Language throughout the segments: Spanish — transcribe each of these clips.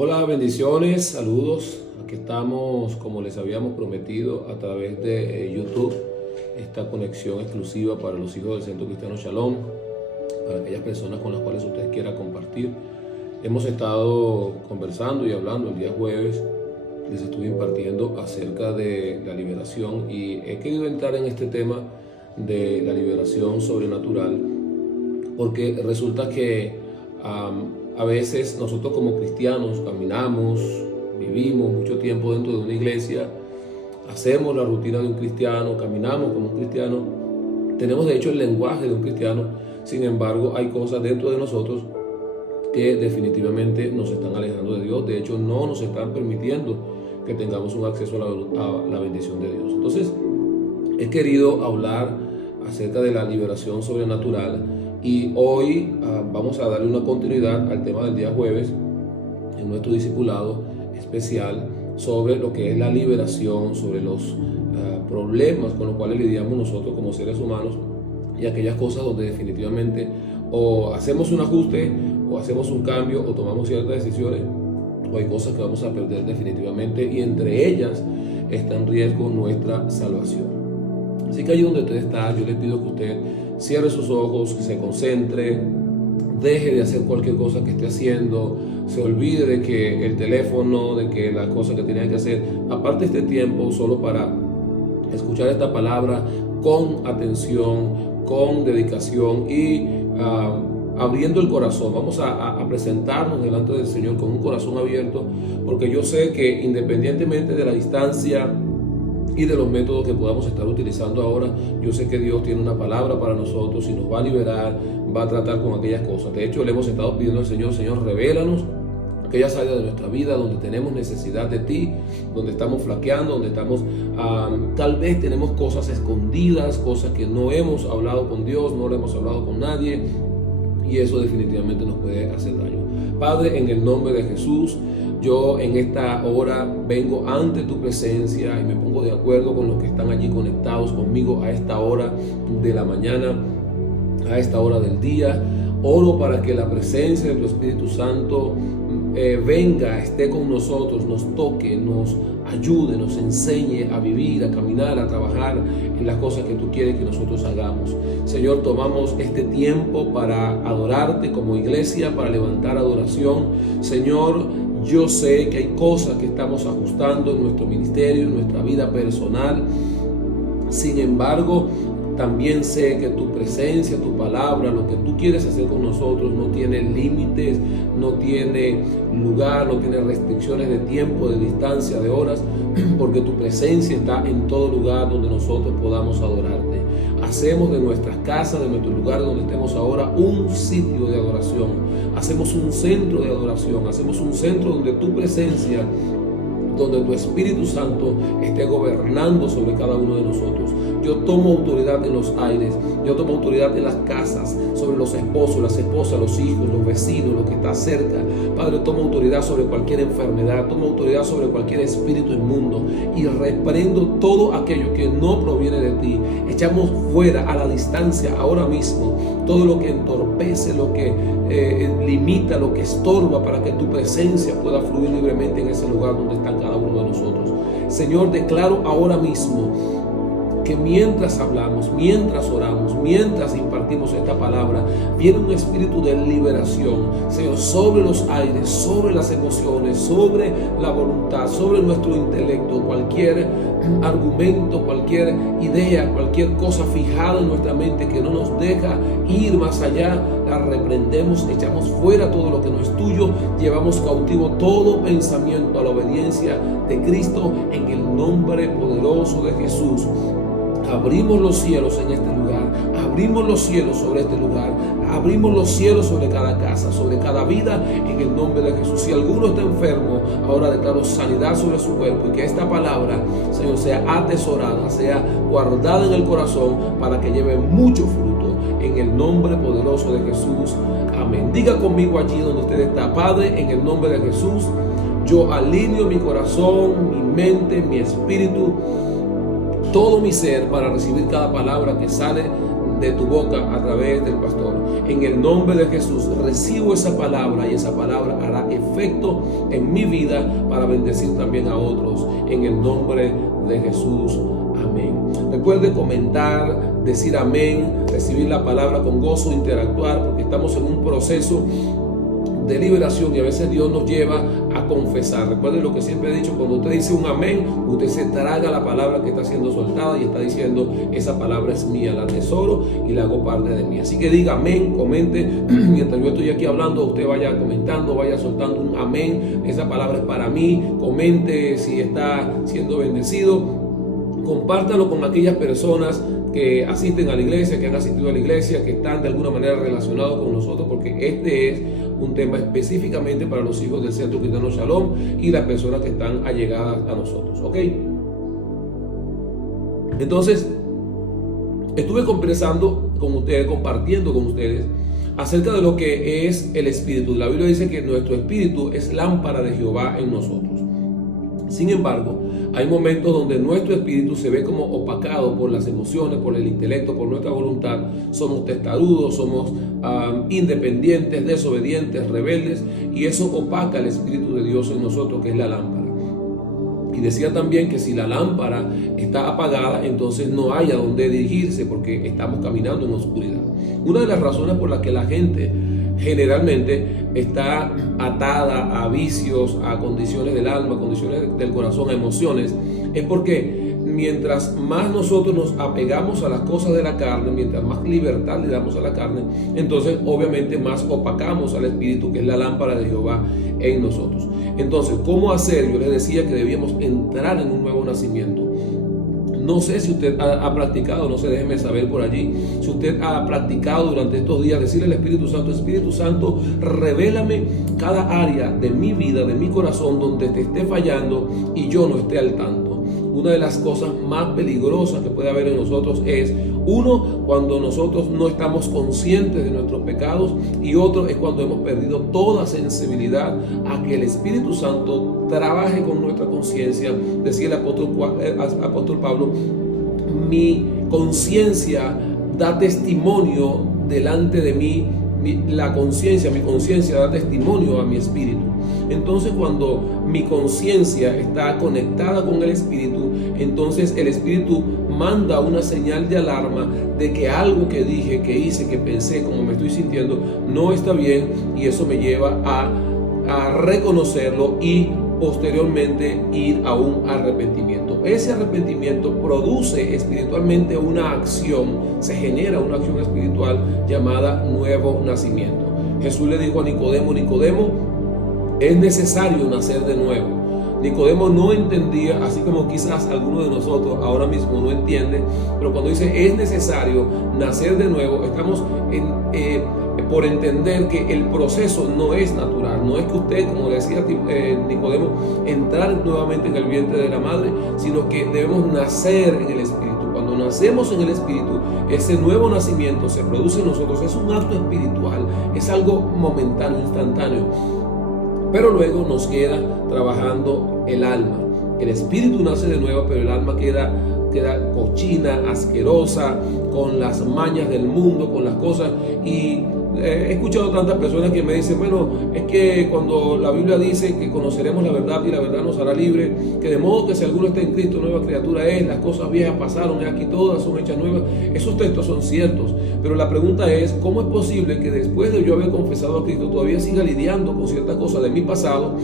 Hola, bendiciones, saludos. Aquí estamos, como les habíamos prometido, a través de YouTube, esta conexión exclusiva para los hijos del Centro Cristiano Shalom, para aquellas personas con las cuales usted quiera compartir. Hemos estado conversando y hablando el día jueves, les estuve impartiendo acerca de la liberación y he querido entrar en este tema de la liberación sobrenatural porque resulta que a veces nosotros como cristianos caminamos, vivimos mucho tiempo dentro de una iglesia, hacemos la rutina de un cristiano, caminamos como un cristiano, tenemos de hecho el lenguaje de un cristiano. Sin embargo, hay cosas dentro de nosotros que definitivamente nos están alejando de Dios. De hecho, no nos están permitiendo que tengamos un acceso a la bendición de Dios. Entonces, he querido hablar acerca de la liberación sobrenatural y hoy vamos a darle una continuidad al tema del día jueves en nuestro discipulado especial sobre lo que es la liberación, sobre los problemas con los cuales lidiamos nosotros como seres humanos y aquellas cosas donde definitivamente o hacemos un ajuste o hacemos un cambio o tomamos ciertas decisiones o hay cosas que vamos a perder definitivamente y entre ellas está en riesgo nuestra salvación. Así que allí donde usted está, yo le pido que usted cierre sus ojos, que se concentre, deje de hacer cualquier cosa que esté haciendo, se olvide de que el teléfono, de que las cosas que tenía que hacer, aparte este tiempo solo para escuchar esta palabra con atención, con dedicación y abriendo el corazón. Vamos a presentarnos delante del Señor con un corazón abierto, porque yo sé que independientemente de la distancia y de los métodos que podamos estar utilizando ahora, yo sé que Dios tiene una palabra para nosotros y nos va a liberar, va a tratar con aquellas cosas. De hecho, le hemos estado pidiendo al Señor: Señor, revélanos aquellas áreas de nuestra vida donde tenemos necesidad de ti, donde estamos flaqueando, donde estamos, tal vez tenemos cosas escondidas, cosas que no hemos hablado con Dios, no le hemos hablado con nadie, y eso definitivamente nos puede hacer daño. Padre, en el nombre de Jesús, yo en esta hora vengo ante tu presencia y me pongo de acuerdo con los que están allí conectados conmigo a esta hora de la mañana, a esta hora del día. Oro para que la presencia de tu Espíritu Santo venga, esté con nosotros, nos toque, nos ayude, nos enseñe a vivir, a caminar, a trabajar en las cosas que tú quieres que nosotros hagamos. Señor, tomamos este tiempo para adorarte como iglesia, para levantar adoración. Señor, yo sé que hay cosas que estamos ajustando en nuestro ministerio, en nuestra vida personal. Sin embargo, también sé que tu presencia, tu palabra, lo que tú quieres hacer con nosotros no tiene límites, no tiene lugar, no tiene restricciones de tiempo, de distancia, de horas, porque tu presencia está en todo lugar donde nosotros podamos adorarte. Hacemos de nuestras casas, de nuestro lugar donde estemos ahora, un sitio de adoración. Hacemos un centro de adoración, hacemos un centro donde tu presencia, donde tu Espíritu Santo esté gobernando sobre cada uno de nosotros. Yo tomo autoridad en los aires, yo tomo autoridad en las casas, sobre los esposos, las esposas, los hijos, los vecinos, lo que está cerca. Padre, tomo autoridad sobre cualquier enfermedad, tomo autoridad sobre cualquier espíritu inmundo y reprendo todo aquello que no proviene de ti. Echamos fuera a la distancia ahora mismo todo lo que entorpece, lo que limita, lo que estorba para que tu presencia pueda fluir libremente en ese lugar donde está cada uno de nosotros. Señor, declaro ahora mismo que mientras hablamos, mientras oramos, mientras impartimos esta palabra, viene un espíritu de liberación, Señor, sobre los aires, sobre las emociones, sobre la voluntad, sobre nuestro intelecto. Cualquier argumento, cualquier idea, cualquier cosa fijada en nuestra mente que no nos deja ir más allá, la reprendemos, echamos fuera todo lo que no es tuyo, llevamos cautivo todo pensamiento a la obediencia de Cristo en el nombre poderoso de Jesús. Abrimos los cielos en este lugar, abrimos los cielos sobre este lugar, abrimos los cielos sobre cada casa, sobre cada vida, en el nombre de Jesús. Si alguno está enfermo, ahora declaro sanidad sobre su cuerpo y que esta palabra, Señor, sea atesorada, sea guardada en el corazón para que lleve mucho fruto, en el nombre poderoso de Jesús. Amén. Diga conmigo allí donde usted está: Padre, en el nombre de Jesús, yo alineo mi corazón, mi mente, mi espíritu, todo mi ser para recibir cada palabra que sale de tu boca a través del pastor. En el nombre de Jesús recibo esa palabra y esa palabra hará efecto en mi vida para bendecir también a otros. En el nombre de Jesús. Amén. Recuerde comentar, decir amén, recibir la palabra con gozo, interactuar, porque estamos en un proceso de liberación y a veces Dios nos lleva a confesar. Recuerden lo que siempre he dicho: cuando usted dice un amén, usted se traga la palabra que está siendo soltada y está diciendo: esa palabra es mía, la atesoro y la hago parte de mí. Así que diga amén, comente. Mientras yo estoy aquí hablando, usted vaya comentando, vaya soltando un amén. Esa palabra es para mí. Comente si está siendo bendecido. Compártalo con aquellas personas que asisten a la iglesia, que han asistido a la iglesia, que están de alguna manera relacionados con nosotros, porque este es un tema específicamente para los hijos del Centro Cristiano Shalom y las personas que están allegadas a nosotros, ¿ok? Entonces, estuve conversando con ustedes, compartiendo con ustedes acerca de lo que es el Espíritu. La Biblia dice que nuestro Espíritu es lámpara de Jehová en nosotros. Sin embargo, hay momentos donde nuestro espíritu se ve como opacado por las emociones, por el intelecto, por nuestra voluntad. Somos testarudos, somos independientes, desobedientes, rebeldes, y eso opaca el Espíritu de Dios en nosotros, que es la lámpara. Y decía también que si la lámpara está apagada, entonces no hay a dónde dirigirse, porque estamos caminando en oscuridad. Una de las razones por las que la gente generalmente está atada a vicios, a condiciones del alma, condiciones del corazón, a emociones, es porque mientras más nosotros nos apegamos a las cosas de la carne, mientras más libertad le damos a la carne, entonces obviamente más opacamos al Espíritu, que es la lámpara de Jehová en nosotros. Entonces, ¿cómo hacer? Yo les decía que debíamos entrar en un nuevo nacimiento. No sé si usted ha practicado, no sé, déjeme saber por allí, si usted ha practicado durante estos días decirle al Espíritu Santo, revélame cada área de mi vida, de mi corazón, donde te esté fallando y yo no esté al tanto. Una de las cosas más peligrosas que puede haber en nosotros es, uno, cuando nosotros no estamos conscientes de nuestros pecados, y otro es cuando hemos perdido toda sensibilidad a que el Espíritu Santo trabaje con nuestra conciencia. Decía el apóstol Pablo: mi conciencia da testimonio delante de mí, mi conciencia da testimonio a mi espíritu. Entonces, cuando mi conciencia está conectada con el Espíritu, entonces el Espíritu manda una señal de alarma de que algo que dije, que hice, que pensé, como me estoy sintiendo, no está bien, y eso me lleva a reconocerlo y posteriormente ir a un arrepentimiento. Ese arrepentimiento produce espiritualmente una acción, se genera una acción espiritual llamada nuevo nacimiento. Jesús le dijo a Nicodemo: es necesario nacer de nuevo. Nicodemo no entendía, así como quizás algunos de nosotros ahora mismo no entienden, pero cuando dice es necesario nacer de nuevo, estamos por entender que el proceso no es natural, no es que usted, como decía Nicodemo, entrar nuevamente en el vientre de la madre, sino que debemos nacer en el Espíritu. Cuando nacemos en el Espíritu, ese nuevo nacimiento se produce en nosotros, es un acto espiritual, es algo momentáneo, instantáneo. Pero luego nos queda trabajando el alma. El espíritu nace de nuevo, pero el alma queda cochina, asquerosa, con las mañas del mundo, con las cosas. Y he escuchado tantas personas que me dicen: bueno, es que cuando la Biblia dice que conoceremos la verdad y la verdad nos hará libre, que de modo que si alguno está en Cristo, nueva criatura es, las cosas viejas pasaron y aquí todas son hechas nuevas. Esos textos son ciertos, pero la pregunta es: ¿cómo es posible que después de yo haber confesado a Cristo todavía siga lidiando con ciertas cosas de mi pasado?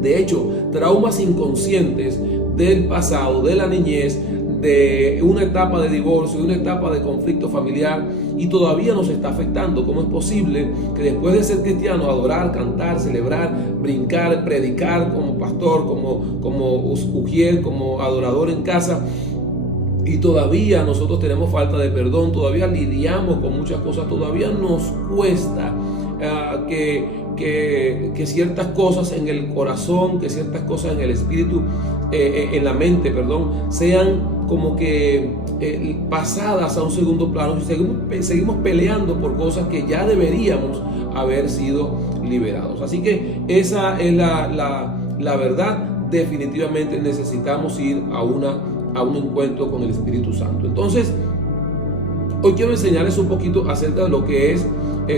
De hecho, traumas inconscientes del pasado, de la niñez, de una etapa de divorcio, de una etapa de conflicto familiar, y todavía nos está afectando. ¿Cómo es posible que después de ser cristiano, adorar, cantar, celebrar, brincar, predicar como pastor, como ujier, como adorador en casa, y todavía nosotros tenemos falta de perdón, todavía lidiamos con muchas cosas, todavía nos cuesta que ciertas cosas en el corazón, que ciertas cosas en el espíritu, en la mente, sean como que pasadas a un segundo plano, y seguimos peleando por cosas que ya deberíamos haber sido liberados. Así que esa es la verdad. Definitivamente necesitamos ir a un encuentro con el Espíritu Santo. Entonces, Hoy quiero enseñarles un poquito acerca de lo que es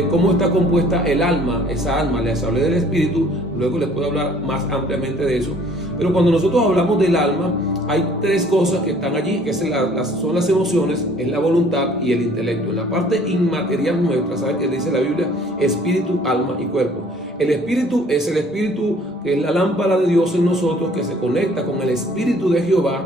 cómo está compuesta el alma, esa alma. Les hablé del espíritu, luego les puedo hablar más ampliamente de eso. Pero cuando nosotros hablamos del alma, hay tres cosas que están allí, que son las emociones, es la voluntad y el intelecto. En la parte inmaterial nuestra, ¿sabe qué dice la Biblia? Espíritu, alma y cuerpo. El espíritu es el espíritu, que es la lámpara de Dios en nosotros, que se conecta con el espíritu de Jehová,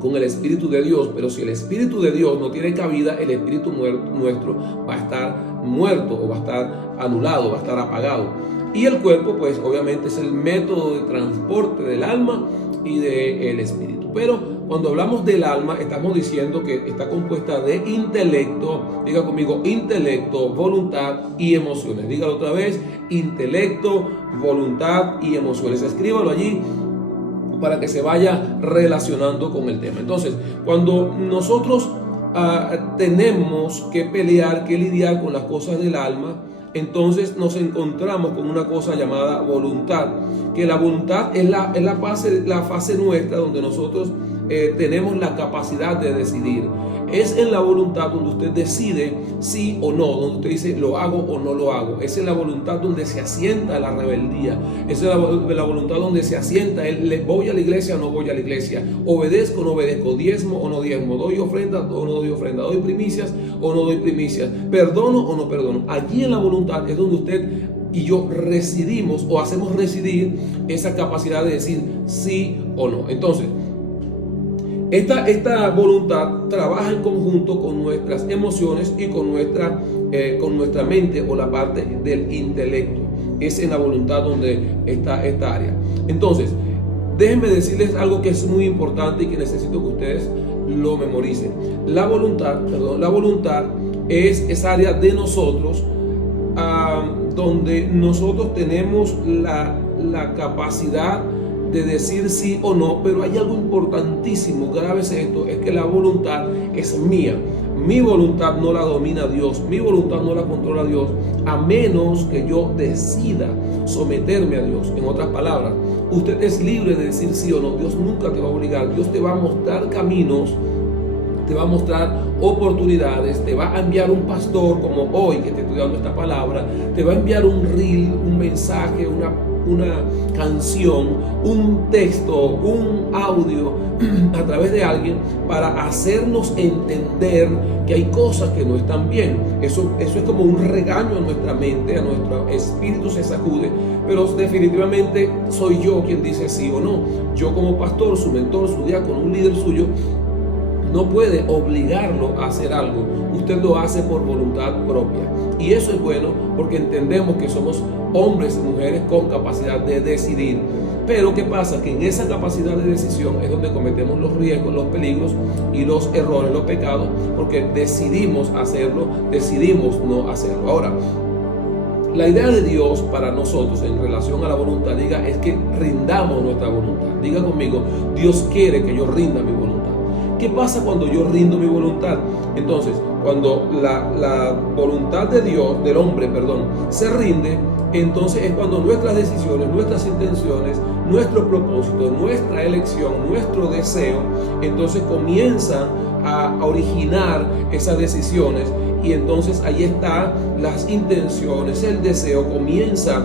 con el Espíritu de Dios. Pero si el Espíritu de Dios no tiene cabida, el espíritu nuestro va a estar muerto, o va a estar anulado, va a estar apagado. Y el cuerpo, pues obviamente es el método de transporte del alma y del espíritu. Pero cuando hablamos del alma, estamos diciendo que está compuesta de intelecto, diga conmigo, intelecto, voluntad y emociones. Dígalo otra vez: intelecto, voluntad y emociones. Escríbalo allí para que se vaya relacionando con el tema. Entonces, cuando nosotros tenemos que pelear, que lidiar con las cosas del alma, entonces nos encontramos con una cosa llamada voluntad, que la voluntad es la fase nuestra donde nosotros tenemos la capacidad de decidir. Es en la voluntad donde usted decide sí o no, donde usted dice lo hago o no lo hago. Es en la voluntad donde se asienta la rebeldía. Es en la voluntad donde se asienta el voy a la iglesia o no voy a la iglesia, obedezco o no obedezco, diezmo o no diezmo, doy ofrenda o no doy ofrenda, doy primicias o no doy primicias, perdono o no perdono. Allí en la voluntad es donde usted y yo residimos, o hacemos residir esa capacidad de decir sí o no. Entonces, esta voluntad trabaja en conjunto con nuestras emociones y con nuestra mente, o la parte del intelecto. Es en la voluntad donde está esta área. Entonces, déjenme decirles algo que es muy importante y que necesito que ustedes lo memoricen. La voluntad es esa área de nosotros donde nosotros tenemos la capacidad de decir sí o no. Pero hay algo importantísimo, grave es esto, es que la voluntad es mía. Mi voluntad no la domina Dios, mi voluntad no la controla Dios, a menos que yo decida someterme a Dios. En otras palabras, usted es libre de decir sí o no. Dios nunca te va a obligar. Dios te va a mostrar caminos, te va a mostrar oportunidades, te va a enviar un pastor como hoy que te estoy dando esta palabra, te va a enviar un reel, un mensaje, una canción, un texto, un audio a través de alguien para hacernos entender que hay cosas que no están bien. Eso es como un regaño a nuestra mente, a nuestro espíritu se sacude, pero definitivamente soy yo quien dice sí o no. Yo como pastor, su mentor, su diácono, un líder suyo, no puede obligarlo a hacer algo. Usted lo hace por voluntad propia. Y eso es bueno porque entendemos que somos hombres y mujeres con capacidad de decidir. Pero ¿qué pasa? Que en esa capacidad de decisión es donde cometemos los riesgos, los peligros y los errores, los pecados, porque decidimos hacerlo, decidimos no hacerlo. Ahora, la idea de Dios para nosotros en relación a la voluntad, es que rindamos nuestra voluntad. Diga conmigo: Dios quiere que yo rinda mi voluntad. ¿Qué pasa cuando yo rindo mi voluntad? Entonces, cuando la voluntad de Dios, del hombre, se rinde, entonces es cuando nuestras decisiones, nuestras intenciones, nuestro propósito, nuestra elección, nuestro deseo, entonces comienzan a originar esas decisiones. Y entonces ahí están las intenciones, el deseo comienza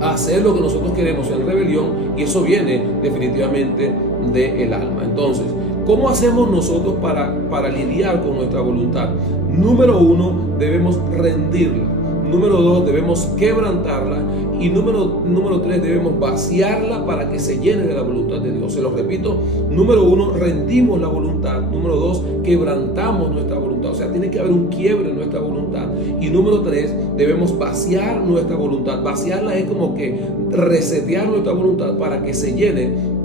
a hacer lo que nosotros queremos en rebelión, y eso viene definitivamente del alma. Entonces, ¿cómo hacemos nosotros para lidiar con nuestra voluntad? Número 1, debemos rendirla. Número 2, debemos quebrantarla. Y número 3, debemos vaciarla para que se llene de la voluntad de Dios. Se lo repito: número 1, rendimos la voluntad. Número 2, quebrantamos nuestra voluntad. O sea, tiene que haber un quiebre en nuestra voluntad. Y número 3, debemos vaciar nuestra voluntad. Vaciarla es como que resetear nuestra voluntad para que se llene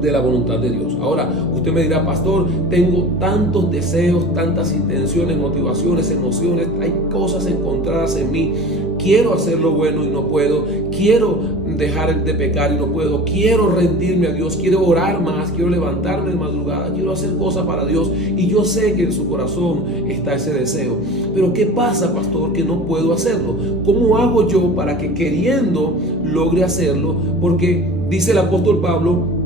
de la voluntad de Dios. Ahora, usted me dirá: pastor, tengo tantos deseos, tantas intenciones, motivaciones, emociones, hay cosas encontradas en mí. Quiero hacer lo bueno y no puedo. Quiero dejar de pecar y no puedo. Quiero rendirme a Dios. Quiero orar más. Quiero levantarme de madrugada. Quiero hacer cosas para Dios. Y yo sé que en su corazón está ese deseo. Pero ¿qué pasa, pastor, que no puedo hacerlo? ¿Cómo hago yo para que queriendo logre hacerlo? Porque dice el apóstol Pablo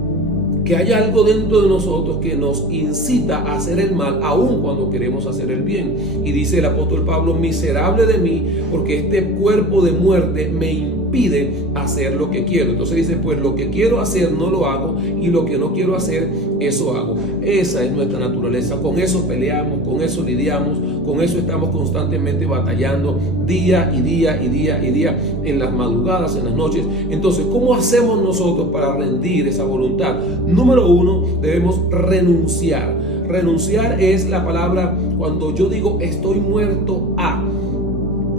que hay algo dentro de nosotros que nos incita a hacer el mal, aun cuando queremos hacer el bien. Y dice el apóstol Pablo: miserable de mí, porque este cuerpo de muerte me impide hacer lo que quiero. Entonces dice: pues lo que quiero hacer no lo hago, y lo que no quiero hacer, eso hago. Esa es nuestra naturaleza. Con eso peleamos, con eso lidiamos, con eso estamos constantemente batallando día y día y día y día, en las madrugadas, en las noches. Entonces, ¿cómo hacemos nosotros para rendir esa voluntad? Número uno, debemos renunciar. Renunciar es la palabra cuando yo digo estoy muerto a,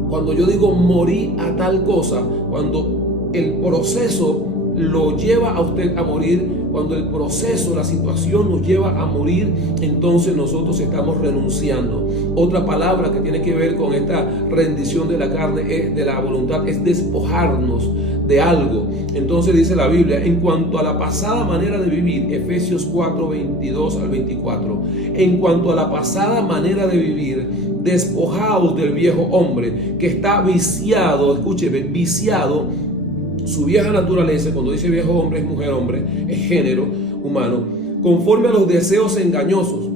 cuando yo digo morí a tal cosa, cuando el proceso lo lleva a usted a morir, cuando el proceso, la situación nos lleva a morir, entonces nosotros estamos renunciando. Otra palabra que tiene que ver con esta rendición de la carne, de la voluntad, es despojarnos de algo. Entonces dice la Biblia, en cuanto a la pasada manera de vivir, Efesios 4, 22 al 24, en cuanto a la pasada manera de vivir, despojaos del viejo hombre que está viciado, escúcheme, viciado, su vieja naturaleza. Cuando dice viejo hombre es mujer, hombre, es género humano, conforme a los deseos engañosos.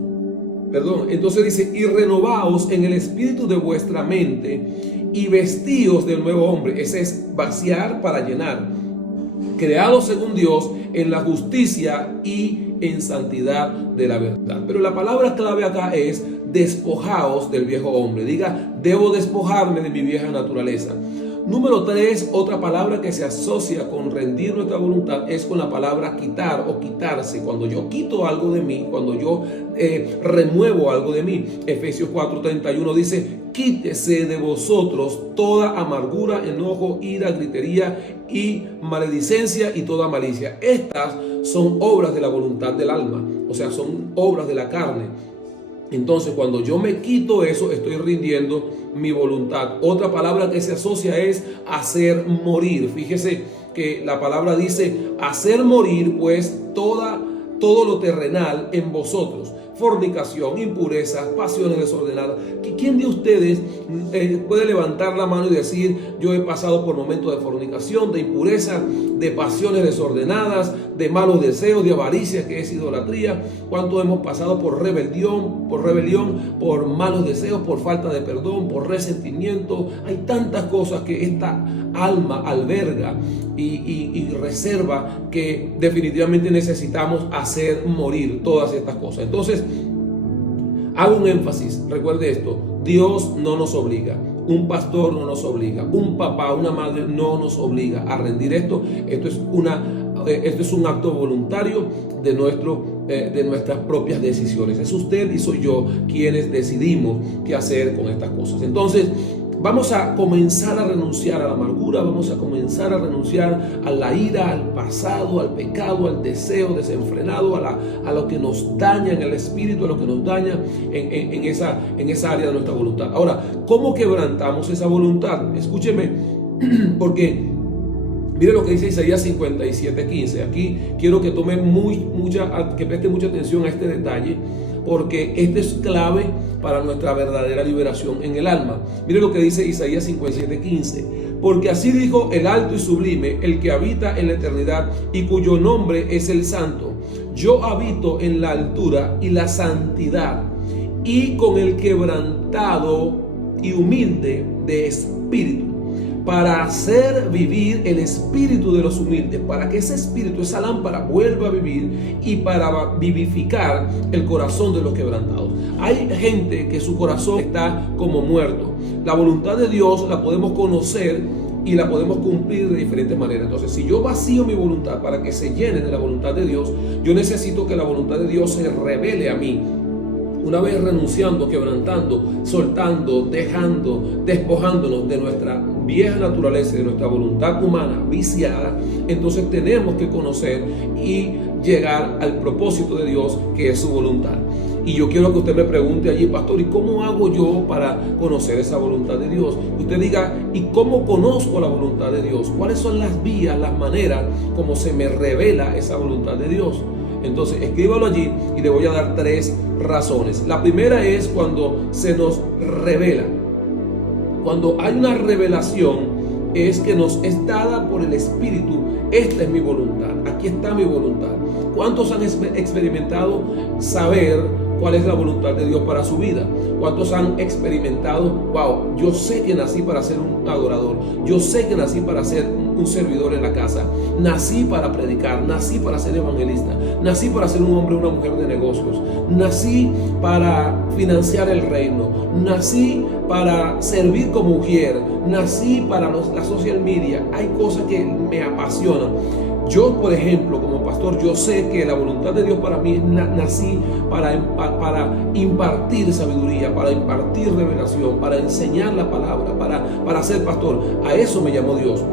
Entonces dice: y renovaos en el espíritu de vuestra mente y vestíos del nuevo hombre. Ese es vaciar para llenar. Creados según Dios en la justicia y en santidad de la verdad. Pero la palabra clave acá es despojaos del viejo hombre. Diga: debo despojarme de mi vieja naturaleza. Número 3, otra palabra que se asocia con rendir nuestra voluntad es con la palabra quitar o quitarse. Cuando yo quito algo de mí, cuando yo remuevo algo de mí. Efesios 4:31 dice: quítese de vosotros toda amargura, enojo, ira, gritería y maledicencia y toda malicia. Estas son obras de la voluntad del alma, o sea, son obras de la carne. Entonces, cuando yo me quito eso, estoy rindiendo mi voluntad. Otra palabra que se asocia es hacer morir. Fíjese que la palabra dice hacer morir pues todo lo terrenal en vosotros: fornicación, impurezas, pasiones desordenadas. ¿Quién de ustedes puede levantar la mano y decir: yo he pasado por momentos de fornicación, de impureza, de pasiones desordenadas, de malos deseos, de avaricia, que es idolatría? ¿Cuánto hemos pasado por rebelión, por malos deseos, por falta de perdón, por resentimiento? Hay tantas cosas que esta alma alberga y reserva, que definitivamente necesitamos hacer morir todas estas cosas. Entonces, hago un énfasis, recuerde esto: Dios no nos obliga, un pastor no nos obliga, un papá, una madre no nos obliga a rendir esto. Esto es un acto voluntario de nuestras propias decisiones. Es usted y soy yo quienes decidimos qué hacer con estas cosas. Entonces, vamos a comenzar a renunciar a la amargura, vamos a comenzar a renunciar a la ira, al pasado, al pecado, al deseo desenfrenado, a lo que nos daña en el espíritu, a lo que nos daña en esa área de nuestra voluntad. Ahora, ¿cómo quebrantamos esa voluntad? Escúcheme, porque mire lo que dice Isaías 57:15. Aquí quiero que tome que preste mucha atención a este detalle, porque este es clave para nuestra verdadera liberación en el alma. Mire lo que dice Isaías 57:15. Porque así dijo el alto y sublime, el que habita en la eternidad y cuyo nombre es el Santo: yo habito en la altura y la santidad, y con el quebrantado y humilde de espíritu, para hacer vivir el espíritu de los humildes, para que ese espíritu, esa lámpara, vuelva a vivir, y para vivificar el corazón de los quebrantados. Hay gente que su corazón está como muerto. La voluntad de Dios la podemos conocer y la podemos cumplir de diferentes maneras. Entonces, si yo vacío mi voluntad para que se llene de la voluntad de Dios, yo necesito que la voluntad de Dios se revele a mí. Una vez renunciando, quebrantando, soltando, dejando, despojándonos de nuestra vieja naturaleza, de nuestra voluntad humana viciada, entonces tenemos que conocer y llegar al propósito de Dios, que es su voluntad. Y yo quiero que usted me pregunte allí: pastor, ¿y cómo hago yo para conocer esa voluntad de Dios? Usted diga: ¿y cómo conozco la voluntad de Dios? ¿Cuáles son las vías, las maneras como se me revela esa voluntad de Dios? Entonces, escríbalo allí y le voy a dar 3 razones. La primera es cuando se nos revela. Cuando hay una revelación es que nos es dada por el Espíritu. Esta es mi voluntad, aquí está mi voluntad. ¿Cuántos han experimentado saber cuál es la voluntad de Dios para su vida? ¿Cuántos han experimentado, wow, yo sé que nací para ser un adorador, yo sé que nací para ser un servidor en la casa, nací para predicar, nací para ser evangelista, nací para ser un hombre o una mujer de negocios, nací para financiar el reino, nací para servir como mujer, nací para la social media? Hay cosas que me apasionan. Yo, por ejemplo, como pastor, yo sé que la voluntad de Dios para mí, nací para impartir sabiduría, para impartir revelación, para enseñar la palabra, para ser pastor. A eso me llamó Dios.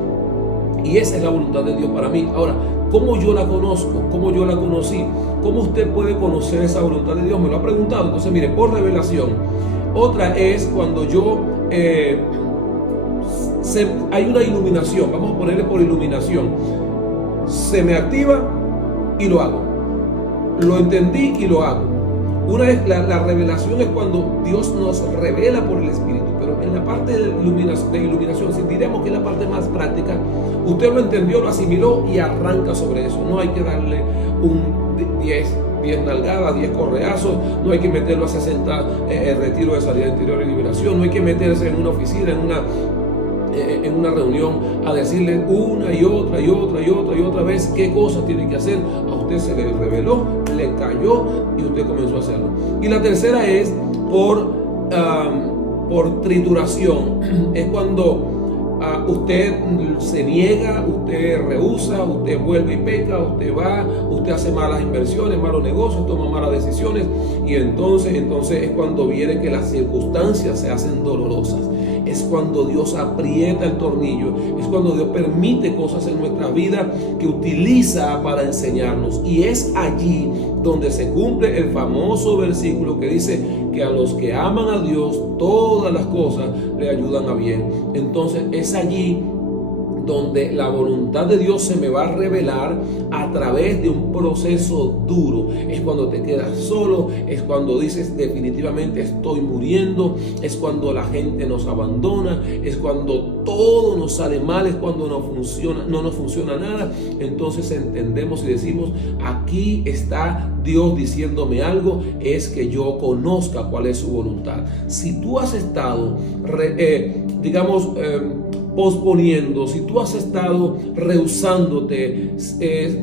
Y esa es la voluntad de Dios para mí. Ahora, ¿cómo yo la conozco? ¿Cómo yo la conocí? ¿Cómo usted puede conocer esa voluntad de Dios? Me lo ha preguntado. Entonces, mire, por revelación. Otra es cuando yo... hay una iluminación. Vamos a ponerle por iluminación. Se me activa y lo hago. Lo entendí y lo hago. Una vez la revelación es cuando Dios nos revela por el Espíritu, pero en la parte de iluminación, si diremos que es la parte más práctica, usted lo entendió, lo asimiló y arranca sobre eso. No hay que darle un 10 nalgadas, 10 correazos, no hay que meterlo a 60 retiro de salida interior y liberación, no hay que meterse en una oficina, en una reunión a decirle una y otra vez qué cosas tiene que hacer. A usted se le reveló, le cayó y usted comenzó a hacerlo. Y la tercera es por trituración. Es cuando usted se niega, usted rehúsa, usted vuelve y peca, usted hace malas inversiones, malos negocios, toma malas decisiones, y entonces es cuando viene que las circunstancias se hacen dolorosas. Es cuando Dios aprieta el tornillo, es cuando Dios permite cosas en nuestra vida que utiliza para enseñarnos. Y es allí donde se cumple el famoso versículo que dice que a los que aman a Dios todas las cosas le ayudan a bien. Entonces es allí donde la voluntad de Dios se me va a revelar a través de un proceso duro. Es cuando te quedas solo, es cuando dices definitivamente estoy muriendo, es cuando la gente nos abandona, es cuando todo nos sale mal, es cuando no nos funciona nada. Entonces entendemos y decimos, aquí está Dios diciéndome algo, es que yo conozca cuál es su voluntad. Si tú has estado posponiendo, si tú has estado rehusándote,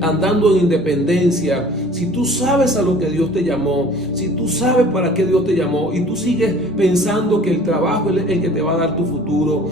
andando en independencia, si tú sabes a lo que Dios te llamó, si tú sabes para qué Dios te llamó y tú sigues pensando que el trabajo es el que te va a dar tu futuro,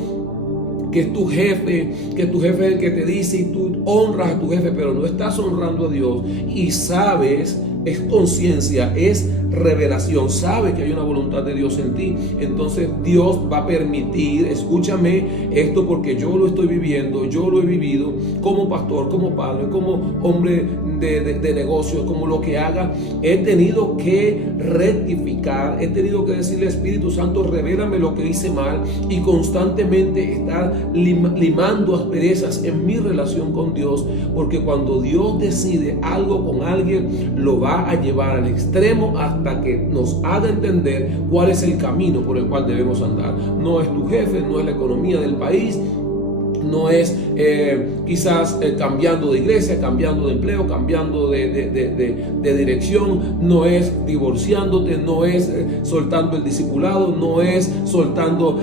que es tu jefe es el que te dice, y tú honras a tu jefe, pero no estás honrando a Dios, y sabes, es conciencia, es revelación, sabe que hay una voluntad de Dios en ti, entonces Dios va a permitir, escúchame esto, porque yo lo estoy viviendo, yo lo he vivido como pastor, como padre, como hombre de negocios, como lo que haga, he tenido que rectificar, he tenido que decirle, Espíritu Santo, revélame lo que hice mal, y constantemente estar limando asperezas en mi relación con Dios, porque cuando Dios decide algo con alguien, lo va a llevar al extremo hasta que nos haga entender cuál es el camino por el cual debemos andar. No es tu jefe, no es la economía del país, no es quizás cambiando de iglesia, cambiando de empleo, cambiando de dirección, no es divorciándote, no es soltando el discipulado, no es soltando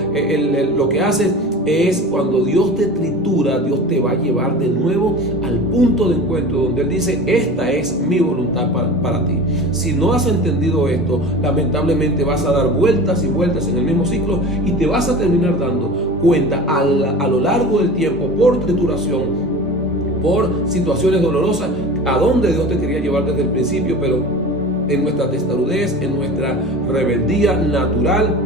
lo que haces. Es cuando Dios te tritura, Dios te va a llevar de nuevo al punto de encuentro donde Él dice, esta es mi voluntad para ti. Si no has entendido esto, lamentablemente vas a dar vueltas y vueltas en el mismo ciclo, y te vas a terminar dando cuenta a lo largo del tiempo, por trituración, por situaciones dolorosas, a donde Dios te quería llevar desde el principio, pero en nuestra testarudez, en nuestra rebeldía natural,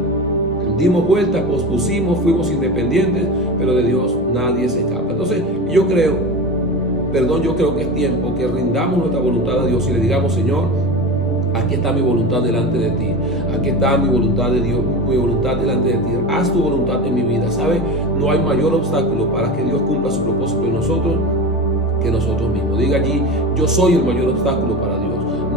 dimos vueltas, pospusimos, fuimos independientes, pero de Dios nadie se escapa. Entonces yo creo que es tiempo que rindamos nuestra voluntad a Dios y le digamos, Señor, aquí está mi voluntad delante de ti, aquí está mi voluntad de Dios, mi voluntad delante de ti, haz tu voluntad en mi vida. ¿Sabes? No hay mayor obstáculo para que Dios cumpla su propósito en nosotros que nosotros mismos. Diga allí, yo soy el mayor obstáculo para Dios.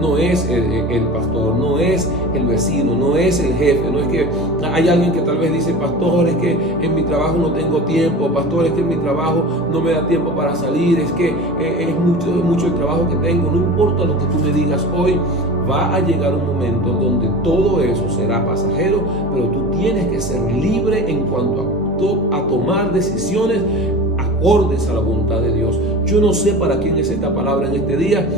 no es el pastor, no es el vecino, no es el jefe, no es que hay alguien que tal vez dice, pastor, es que en mi trabajo no tengo tiempo, pastor, es que en mi trabajo no me da tiempo para salir, es que es mucho el trabajo que tengo. No importa lo que tú me digas hoy, va a llegar un momento donde todo eso será pasajero, pero tú tienes que ser libre en cuanto a tomar decisiones acordes a la voluntad de Dios. Yo no sé para quién es esta palabra en este día,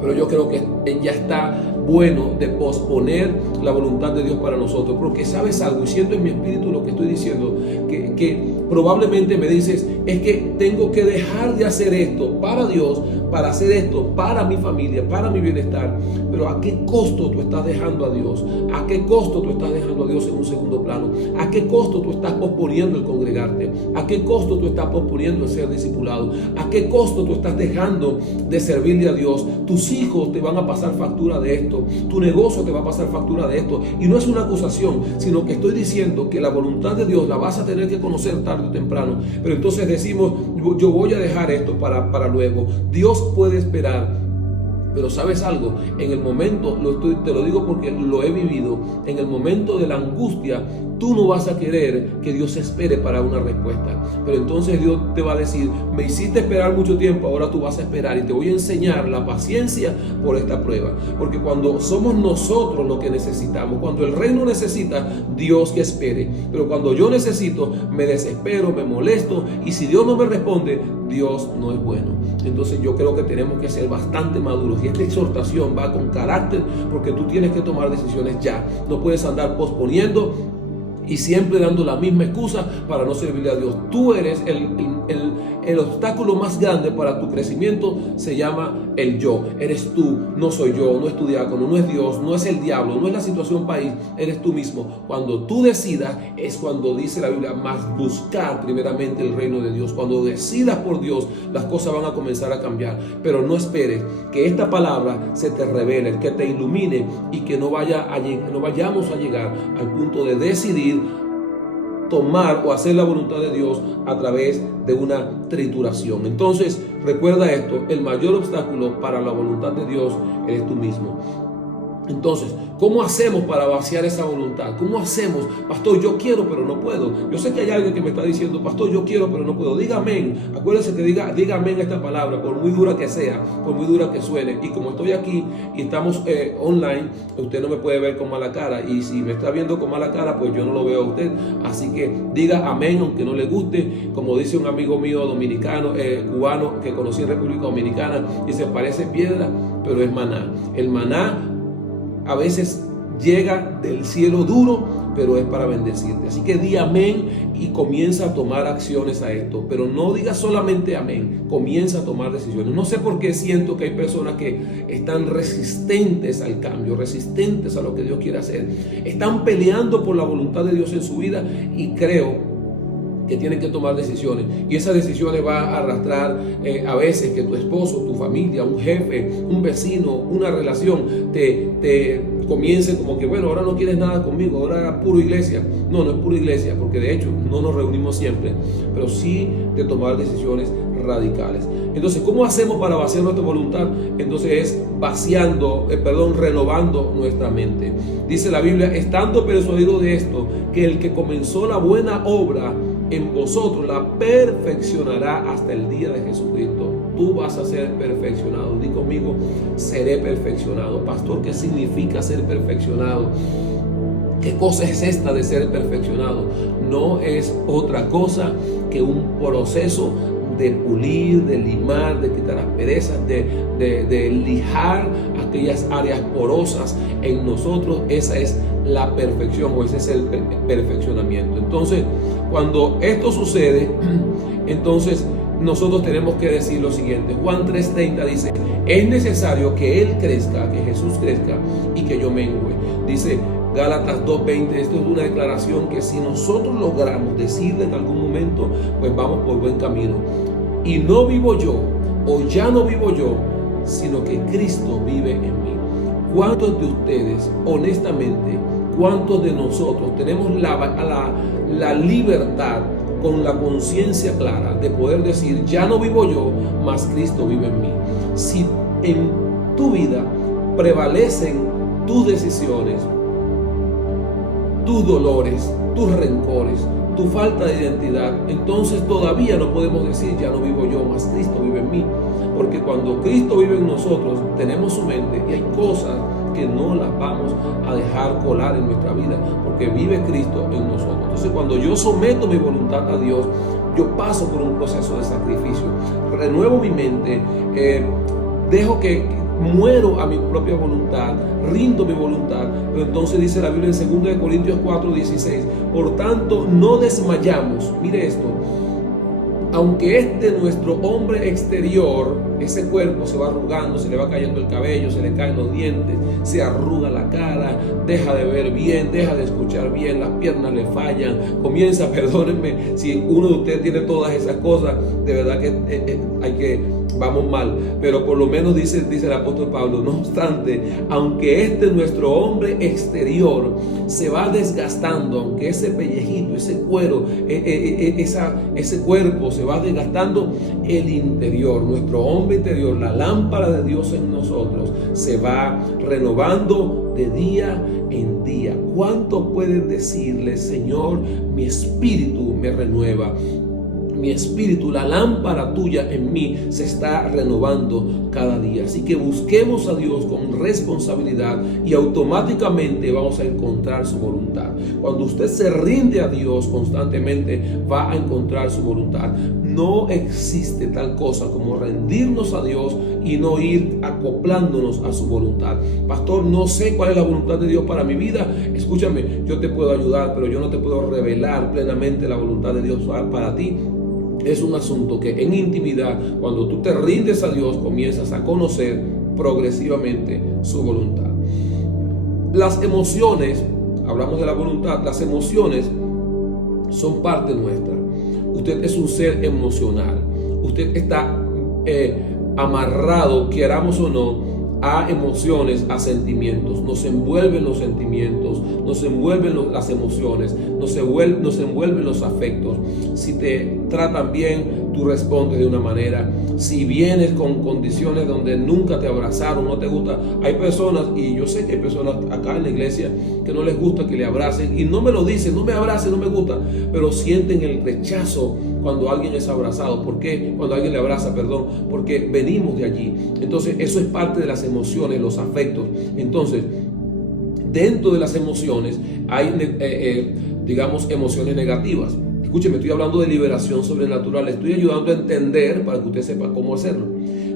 pero yo creo que ya está bueno de posponer la voluntad de Dios para nosotros, porque sabes algo, y siento en mi espíritu lo que estoy diciendo, que probablemente me dices, es que tengo que dejar de hacer esto para Dios, para hacer esto para mi familia, para mi bienestar. Pero ¿a qué costo tú estás dejando a Dios? ¿A qué costo tú estás dejando a Dios en un segundo plano? ¿A qué costo tú estás posponiendo el congregarte? ¿A qué costo tú estás posponiendo el ser discipulado? ¿A qué costo tú estás dejando de servirle a Dios? Tus hijos te van a pasar factura de esto, tu negocio te va a pasar factura de esto, y no es una acusación, sino que estoy diciendo que la voluntad de Dios la vas a tener que conocer tarde o temprano. Pero entonces decimos, yo voy a dejar esto para luego. Dios puede esperar. Pero ¿sabes algo? En el momento, te lo digo porque lo he vivido, en el momento de la angustia, tú no vas a querer que Dios espere para una respuesta. Pero entonces Dios te va a decir, me hiciste esperar mucho tiempo, ahora tú vas a esperar y te voy a enseñar la paciencia por esta prueba. Porque cuando somos nosotros lo que necesitamos, cuando el reino necesita, Dios que espere. Pero cuando yo necesito, me desespero, me molesto, y si Dios no me responde, Dios no es bueno. Entonces yo creo que tenemos que ser bastante maduros, y esta exhortación va con carácter, porque tú tienes que tomar decisiones ya. No puedes andar posponiendo y siempre dando la misma excusa para no servirle a Dios. Tú eres el obstáculo más grande para tu crecimiento, se llama el yo. Eres tú, no soy yo, no es tu diácono, no es Dios, no es el diablo, no es la situación país, eres tú mismo. Cuando tú decidas, es cuando dice la Biblia, más buscar primeramente el reino de Dios. Cuando decidas por Dios, las cosas van a comenzar a cambiar. Pero no esperes que esta palabra se te revele, que te ilumine, y que no vayamos a llegar al punto de decidir tomar o hacer la voluntad de Dios a través de una trituración. Entonces, recuerda esto: el mayor obstáculo para la voluntad de Dios eres tú mismo. Entonces, ¿cómo hacemos para vaciar esa voluntad? ¿Cómo hacemos? Pastor, yo quiero, pero no puedo. Yo sé que hay alguien que me está diciendo, pastor, yo quiero, pero no puedo. Diga amén. Acuérdese que diga amén a esta palabra, por muy dura que sea, por muy dura que suene. Y como estoy aquí y estamos online, usted no me puede ver con mala cara. Y si me está viendo con mala cara, pues yo no lo veo a usted. Así que diga amén, aunque no le guste. Como dice un amigo mío dominicano, cubano, que conocí en República Dominicana, dice, parece piedra, pero es maná. El maná a veces llega del cielo duro, pero es para bendecirte. Así que di amén y comienza a tomar acciones a esto. Pero no digas solamente amén, comienza a tomar decisiones. No sé por qué siento que hay personas que están resistentes al cambio, resistentes a lo que Dios quiere hacer. Están peleando por la voluntad de Dios en su vida, y creo que tienen que tomar decisiones, y esas decisiones van a arrastrar a veces que tu esposo, tu familia, un jefe, un vecino, una relación te comience como que, bueno, ahora no quieres nada conmigo, ahora puro iglesia. No es puro iglesia, porque de hecho no nos reunimos siempre, pero sí de tomar decisiones radicales. Entonces, ¿cómo hacemos para vaciar nuestra voluntad? Entonces es renovando nuestra mente. Dice la Biblia, estando persuadido de esto, que el que comenzó la buena obra en vosotros la perfeccionará hasta el día de Jesucristo. Tú vas a ser perfeccionado. Di conmigo, seré perfeccionado. Pastor, ¿qué significa ser perfeccionado? ¿Qué cosa es esta de ser perfeccionado? No es otra cosa que un proceso de pulir, de limar, de quitar asperezas, de lijar aquellas áreas porosas en nosotros. Esa es la perfección, o ese es el perfeccionamiento. Entonces, cuando esto sucede, entonces nosotros tenemos que decir lo siguiente. Juan 3:30 dice, es necesario que Él crezca, que Jesús crezca, y que yo mengue. Dice Gálatas 2:20, esto es una declaración que si nosotros logramos decirla en algún momento, pues vamos por buen camino. Y no vivo yo, o ya no vivo yo, sino que Cristo vive en mí. ¿Cuántos de ustedes, honestamente, cuántos de nosotros tenemos la libertad, con la conciencia clara, de poder decir, ya no vivo yo, mas Cristo vive en mí? Si en tu vida prevalecen tus decisiones, tus dolores, tus rencores, tu falta de identidad, entonces todavía no podemos decir ya no vivo yo, más Cristo vive en mí. Porque cuando Cristo vive en nosotros, tenemos su mente y hay cosas que no las vamos a dejar colar en nuestra vida, porque vive Cristo en nosotros. Entonces, cuando yo someto mi voluntad a Dios, yo paso por un proceso de sacrificio, renuevo mi mente, dejo que muero a mi propia voluntad, rindo mi voluntad. Pero entonces dice la Biblia en 2 Corintios 4:16, por tanto no desmayamos. Mire esto: aunque nuestro hombre exterior, ese cuerpo se va arrugando, se le va cayendo el cabello, se le caen los dientes, se arruga la cara, deja de ver bien, deja de escuchar bien, las piernas le fallan, comienza, perdónenme si uno de ustedes tiene todas esas cosas, de verdad que vamos mal, pero por lo menos dice el apóstol Pablo, no obstante, aunque nuestro hombre exterior se va desgastando, aunque ese pellejito, ese cuero, ese cuerpo se va desgastando, el interior, nuestro hombre interior, la lámpara de Dios en nosotros, se va renovando de día en día. ¿Cuántos pueden decirle, Señor, mi espíritu me renueva? Mi espíritu, la lámpara tuya en mí se está renovando cada día. Así que busquemos a Dios con responsabilidad y automáticamente vamos a encontrar su voluntad. Cuando usted se rinde a Dios constantemente, va a encontrar su voluntad. No existe tal cosa como rendirnos a Dios y no ir acoplándonos a su voluntad. Pastor, no sé cuál es la voluntad de Dios para mi vida. Escúchame, yo te puedo ayudar, pero yo no te puedo revelar plenamente la voluntad de Dios para ti. Es un asunto que en intimidad, cuando tú te rindes a Dios, comienzas a conocer progresivamente su voluntad. Las emociones, hablamos de la voluntad, las emociones son parte nuestra. Usted es un ser emocional. Usted está amarrado, queramos o no, a emociones, a sentimientos. Nos envuelven los sentimientos, nos envuelven las emociones, nos envuelven los afectos. Si te tratan bien, tú respondes de una manera. Si vienes con condiciones donde nunca te abrazaron, no te gusta. Hay personas, y yo sé que hay personas acá en la iglesia que no les gusta que le abracen, y no me lo dicen, no me abracen, no me gusta, pero sienten el rechazo cuando alguien es abrazado. ¿Por qué? Cuando alguien le abraza, perdón, porque venimos de allí. Entonces eso es parte de las emociones, los afectos. Entonces, dentro de las emociones hay, digamos, emociones negativas. Escúcheme, estoy hablando de liberación sobrenatural. Le estoy ayudando a entender para que usted sepa cómo hacerlo.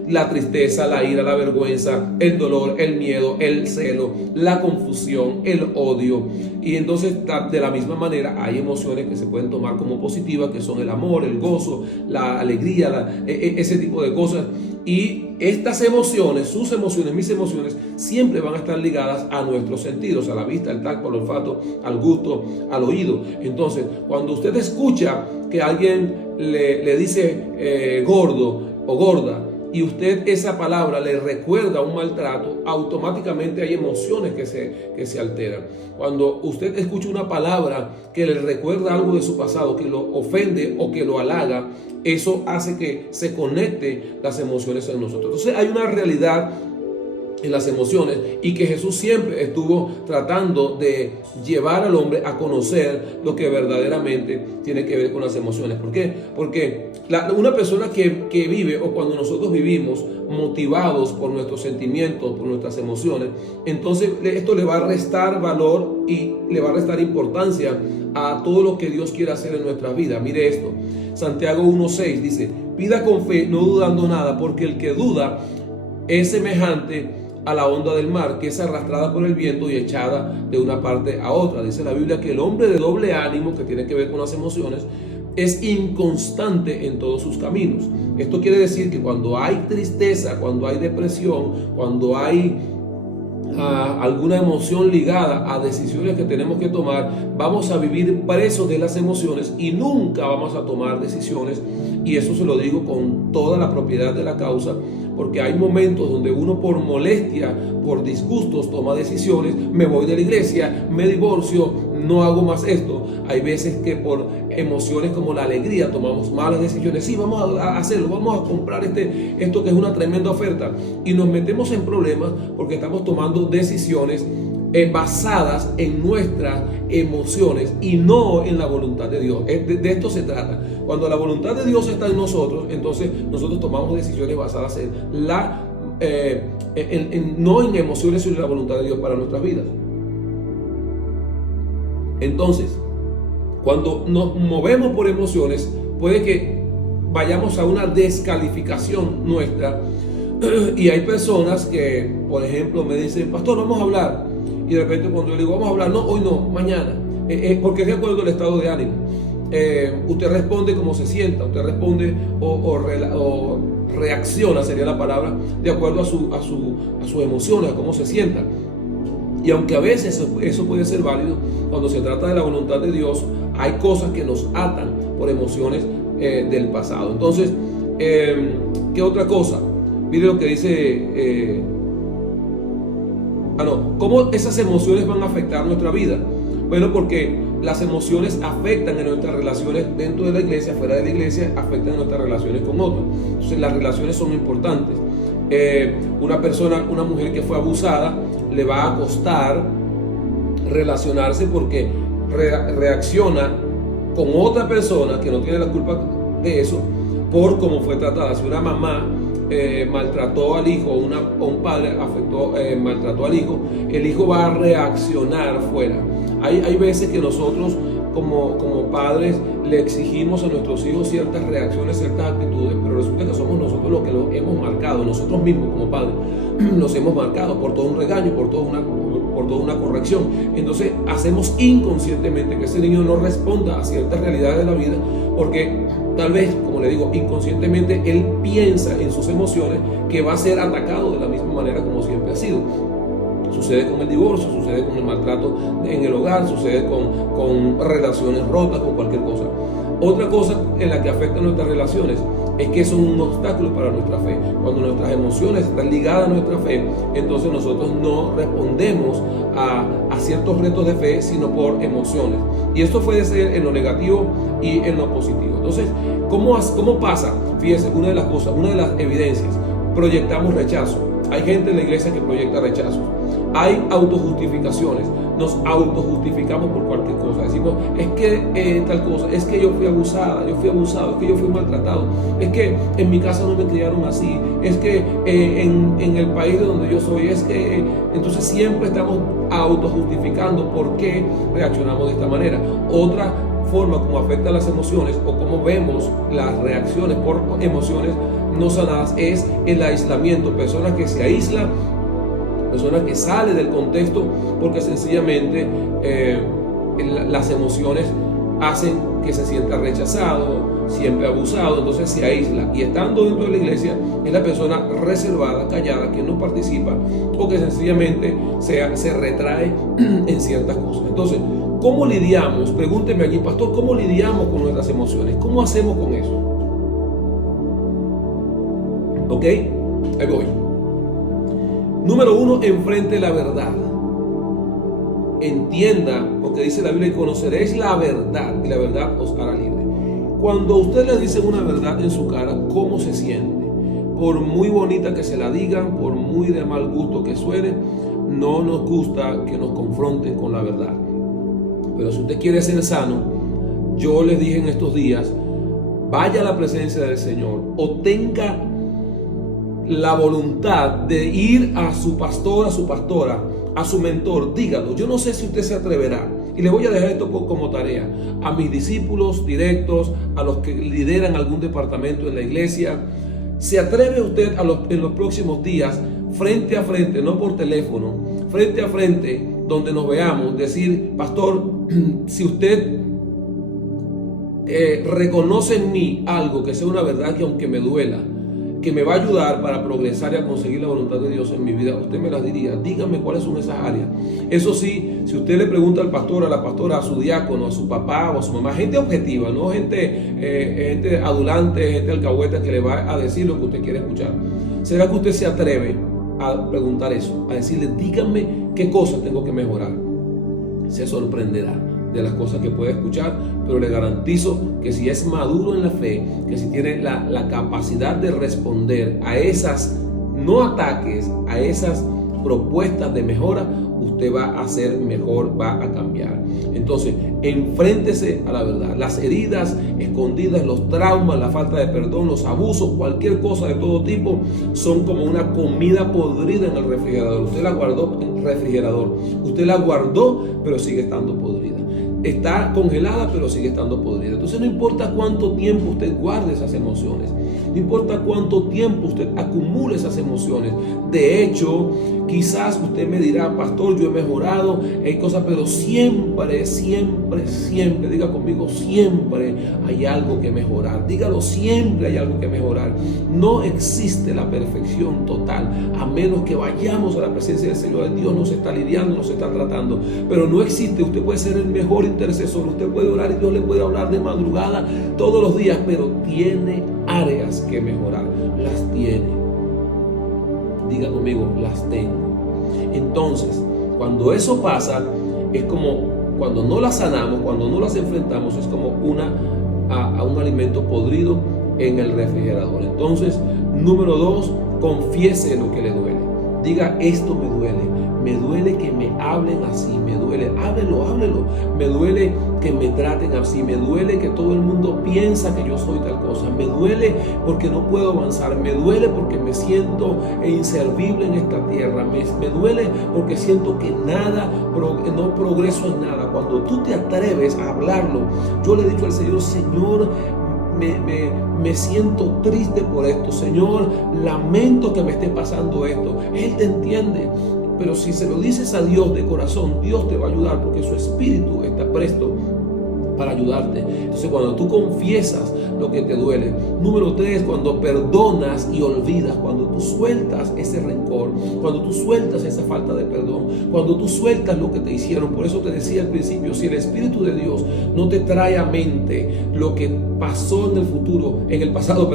La tristeza, la ira, la vergüenza, el dolor, el miedo, el celo, la confusión, el odio. Y entonces, de la misma manera, hay emociones que se pueden tomar como positivas, que son el amor, el gozo, la alegría, ese tipo de cosas. Y estas emociones, sus emociones, mis emociones, siempre van a estar ligadas a nuestros sentidos, a la vista, al tacto, al olfato, al gusto, al oído. Entonces, cuando usted escucha que alguien le dice gordo o gorda, y usted esa palabra le recuerda un maltrato, automáticamente hay emociones que se alteran. Cuando usted escucha una palabra que le recuerda algo de su pasado, que lo ofende o que lo halaga, eso hace que se conecte las emociones en nosotros. Entonces hay una realidad en las emociones, y que Jesús siempre estuvo tratando de llevar al hombre a conocer lo que verdaderamente tiene que ver con las emociones. ¿Por qué? Porque una persona que vive, o cuando nosotros vivimos motivados por nuestros sentimientos, por nuestras emociones, entonces esto le va a restar valor y le va a restar importancia a todo lo que Dios quiere hacer en nuestra vida. Mire esto, Santiago 1:6 dice: pida con fe, no dudando nada, porque el que duda es semejante a la onda del mar, que es arrastrada por el viento y echada de una parte a otra. Dice la Biblia que el hombre de doble ánimo, que tiene que ver con las emociones, es inconstante en todos sus caminos. Esto quiere decir que cuando hay tristeza, cuando hay depresión, cuando hay alguna emoción ligada a decisiones que tenemos que tomar, vamos a vivir presos de las emociones y nunca vamos a tomar decisiones. Y eso se lo digo con toda la propiedad de la causa, porque hay momentos donde uno, por molestia, por disgustos, toma decisiones. Me voy de la iglesia, me divorcio, no hago más esto. Hay veces que por emociones como la alegría tomamos malas decisiones. Sí, vamos a hacerlo, vamos a comprar esto que es una tremenda oferta. Y nos metemos en problemas porque estamos tomando decisiones basadas en nuestras emociones y no en la voluntad de Dios. De esto se trata. Cuando la voluntad de Dios está en nosotros, entonces nosotros tomamos decisiones basadas en no en emociones, sino en la voluntad de Dios para nuestras vidas. Entonces, cuando nos movemos por emociones, puede que vayamos a una descalificación nuestra. Y hay personas que, por ejemplo, me dicen: pastor, vamos a hablar. Y de repente cuando yo le digo: vamos a hablar, no, hoy no, mañana, porque es de acuerdo al estado de ánimo. Usted responde como se sienta, usted responde o reacciona, sería la palabra, de acuerdo a sus emociones, a cómo se sienta. Y aunque a veces eso puede ser válido, cuando se trata de la voluntad de Dios, hay cosas que nos atan por emociones del pasado. Entonces, ¿qué otra cosa? Mire lo que dice... ¿Cómo esas emociones van a afectar nuestra vida? Bueno, porque las emociones afectan en nuestras relaciones dentro de la iglesia, fuera de la iglesia, afectan en nuestras relaciones con otros. Entonces las relaciones son importantes. Una mujer que fue abusada, le va a costar relacionarse porque reacciona con otra persona que no tiene la culpa de eso por cómo fue tratada. Si una mamá maltrató al hijo, o un padre maltrató al hijo, el hijo va a reaccionar fuera. Hay veces que nosotros como padres le exigimos a nuestros hijos ciertas reacciones, ciertas actitudes, pero resulta que somos nosotros los que lo hemos marcado, nosotros mismos como padres los hemos marcado por todo un regaño, por toda una corrección. Entonces hacemos inconscientemente que ese niño no responda a ciertas realidades de la vida, porque tal vez, como le digo, inconscientemente él piensa en sus emociones que va a ser atacado de la misma manera como siempre ha sido. Sucede con el divorcio, sucede con el maltrato en el hogar, sucede con relaciones rotas, con cualquier cosa. Otra cosa en la que afecta nuestras relaciones es que son un obstáculo para nuestra fe. Cuando nuestras emociones están ligadas a nuestra fe, entonces nosotros no respondemos a ciertos retos de fe, sino por emociones. Y esto puede ser en lo negativo y en lo positivo. Entonces, ¿cómo pasa? Fíjense, una de las evidencias: proyectamos rechazo. Hay gente en la iglesia que proyecta rechazos. Hay autojustificaciones. Nos autojustificamos por cualquier cosa. Decimos: es que tal cosa, es que yo fui abusada, yo fui abusado, es que yo fui maltratado, es que en mi casa no me criaron así, es que en el país de donde yo soy, es que... Entonces siempre estamos autojustificando por qué reaccionamos de esta manera. Otra forma como afecta las emociones o cómo vemos las reacciones por emociones no sanadas es el aislamiento. Personas que se aíslan, personas que salen del contexto porque sencillamente las emociones hacen que se sienta rechazado, siempre abusado, entonces se aísla, y estando dentro de la iglesia es la persona reservada, callada, que no participa o que sencillamente se retrae en ciertas cosas. Entonces, ¿cómo lidiamos? Pregúnteme allí: pastor, ¿cómo lidiamos con nuestras emociones? ¿Cómo hacemos con eso? ¿Ok? Ahí voy. Número 1, enfrente la verdad. Entienda, porque dice la Biblia: y conoceréis la verdad, y la verdad os hará libre. Cuando usted le dice una verdad en su cara, ¿cómo se siente? Por muy bonita que se la digan, por muy de mal gusto que suene, no nos gusta que nos confronten con la verdad. Pero si usted quiere ser sano, yo les dije en estos días: vaya a la presencia del Señor, o tenga la voluntad de ir a su pastor, a su pastora, a su mentor, dígalo. Yo no sé si usted se atreverá, y le voy a dejar esto como tarea a mis discípulos directos, a los que lideran algún departamento en la iglesia. ¿Se atreve usted en los próximos días, frente a frente, no por teléfono, frente a frente, donde nos veamos, decir: pastor, si usted reconoce en mí algo que sea una verdad, que aunque me duela, que me va a ayudar para progresar y a conseguir la voluntad de Dios en mi vida, usted me las diría? Dígame cuáles son esas áreas. Eso sí, si usted le pregunta al pastor, a la pastora, a su diácono, a su papá o a su mamá, gente objetiva, no gente adulante, gente alcahueta que le va a decir lo que usted quiere escuchar, ¿será que usted se atreve a preguntar eso? A decirle: dígame qué cosas tengo que mejorar. Se sorprenderá de las cosas que puede escuchar, pero le garantizo que si es maduro en la fe, que si tiene la capacidad de responder a esas no ataques, a esas propuestas de mejora, usted va a ser mejor, va a cambiar. Entonces, enfréntese a la verdad. Las heridas escondidas, los traumas, la falta de perdón, los abusos, cualquier cosa de todo tipo, son como una comida podrida en el refrigerador. Usted la guardó en el refrigerador. Usted la guardó, pero sigue estando podrida. Está congelada, pero sigue estando podrida. Entonces no importa cuánto tiempo usted guarde esas emociones, no importa cuánto tiempo usted acumule esas emociones. De hecho, quizás usted me dirá, pastor, yo he mejorado, hay cosas, pero siempre, diga conmigo, siempre hay algo que mejorar. Dígalo, siempre hay algo que mejorar. No existe la perfección total, a menos que vayamos a la presencia del Señor. Dios nos está lidiando, nos está tratando, pero no existe. Usted puede ser el mejor intercesor, usted puede orar y Dios le puede hablar de madrugada todos los días, pero tiene áreas que mejorar. Las tiene. Diga conmigo, las tengo. Entonces, cuando eso pasa, es como cuando no las sanamos, cuando no las enfrentamos, es como a un alimento podrido en el refrigerador. Entonces, número 2, confiese lo que le duele. Diga, esto me duele que me hablen así, me duele, háblelo, me duele que me traten así, me duele que todo el mundo piensa que yo soy tal cosa, me duele porque no puedo avanzar, me duele porque me siento inservible en esta tierra, me duele porque siento que no progreso en nada. Cuando tú te atreves a hablarlo, yo le he dicho al Señor, Señor, me siento triste por esto, Señor, lamento que me esté pasando esto. Él te entiende, pero si se lo dices a Dios de corazón, Dios te va a ayudar, porque su espíritu está presto para ayudarte. Entonces, cuando tú confiesas lo que te duele. Número 3, cuando perdonas y olvidas, cuando tú sueltas ese rencor, cuando tú sueltas esa falta de perdón, cuando tú sueltas lo que te hicieron. Por eso te decía al principio, si el Espíritu de Dios no te trae a mente lo que pasó en el pasado,